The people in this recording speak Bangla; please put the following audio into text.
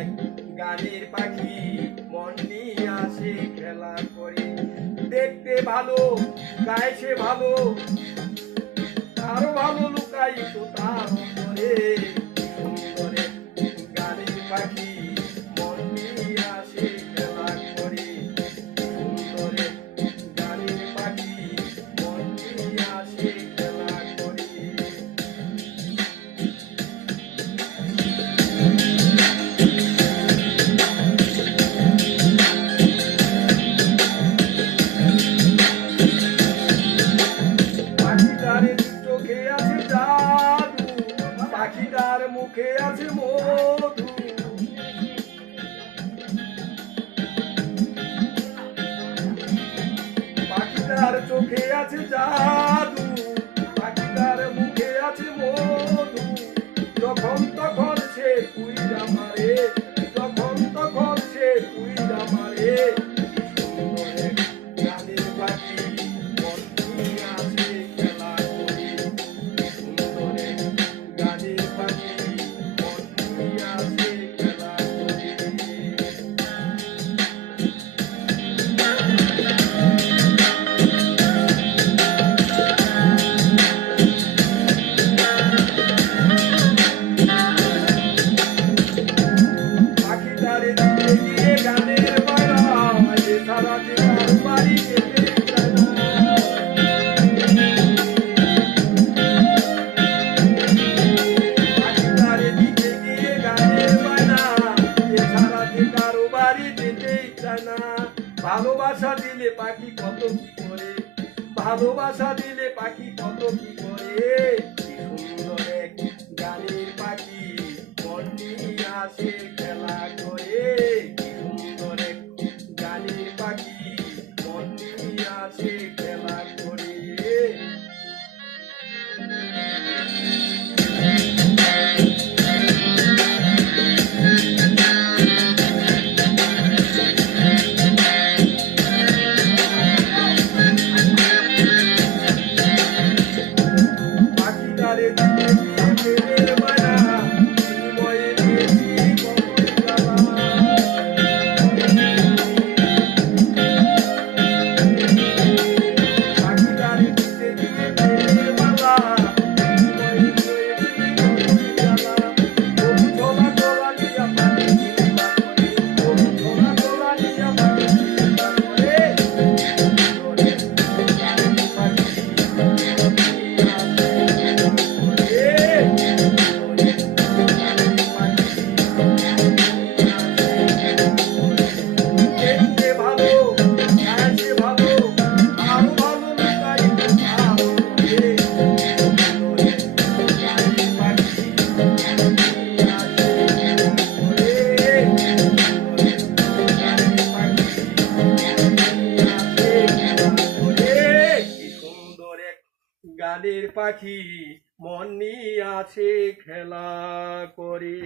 এক গানের পাখি মন নিয়ে আসে খেলা করে। দেখতে ভালো গাইছে ভালো, আরো ভালো লুকায়িত তার অন্তরে। সুন্দর এক গানের পাখি মন নিয়ে আসে খেলা করে। সুন্দর এক গানের পাখি মন নিয়ে আসে খেলা করে। পাখিটার চোখে আছে জাদু, পাখিটার মুখে আছে মধু। পাখিটার চোখে আছে জাদু, পাখিটার মুখে আছে মধু। যখন তখন সে পুইরা মারে, যখন তখন সে পুইরা মারে। সুন্দর এক গানের পাখি মন নিয়ে আসে খেলা করে। সুন্দর এক গানের পাখি মন নিয়ে আসে খেলা করে। পাখিটারে দিতে গিয়ে গানের মায়া, যে সারা জীবন বাড়ি যেতে চায় না। পাখিটারে দিতে গিয়ে গানের মায়া, যে সারা জীবন বাড়ি যেতেই চায় না। ভালোবাসা দিলে পাখি কত কি করে, ভালোবাসা দিলে পাখি কত কি করে। কি সুন্দর এক গানের পাখি মন নিয়ে আসে খেলা করে। কি সুন্দর এক গানের পাখি মন নিয়ে আসে খেলা করে। পাখিটারে দিতে গিয়ে প্রেমের মায়া, বিনিময়ে পেয়েছি কত জ্বালা। পাখিটারে দিতে গিয়ে প্রেমের মালা, বিনিময়ে পেয়েছি কত জ্বালা। তবু ছোলা ছোলা নিয়া পাখি চিন্তা করে, তবু ছোলা ছোলা নিয়া পাখি চিন্তা করে। সুন্দর এক গানের পাখি মন নিয়ে আসে খেলা করে। সুন্দর এক গানের পাখি মন নিয়ে আসে খেলা করে। দেখতে ভালো গাইছে ভালো, আরো ভালো লুকায়িত তার অন্তরে। সুন্দর এক গানের পাখি মন নিয়ে আসে খেলা করে। সুন্দর এক গানের পাখি মন নিয়ে আসে খেলা করে। কি সুন্দর এক গানের পাখি মন নিয়ে আছে খেলা করে।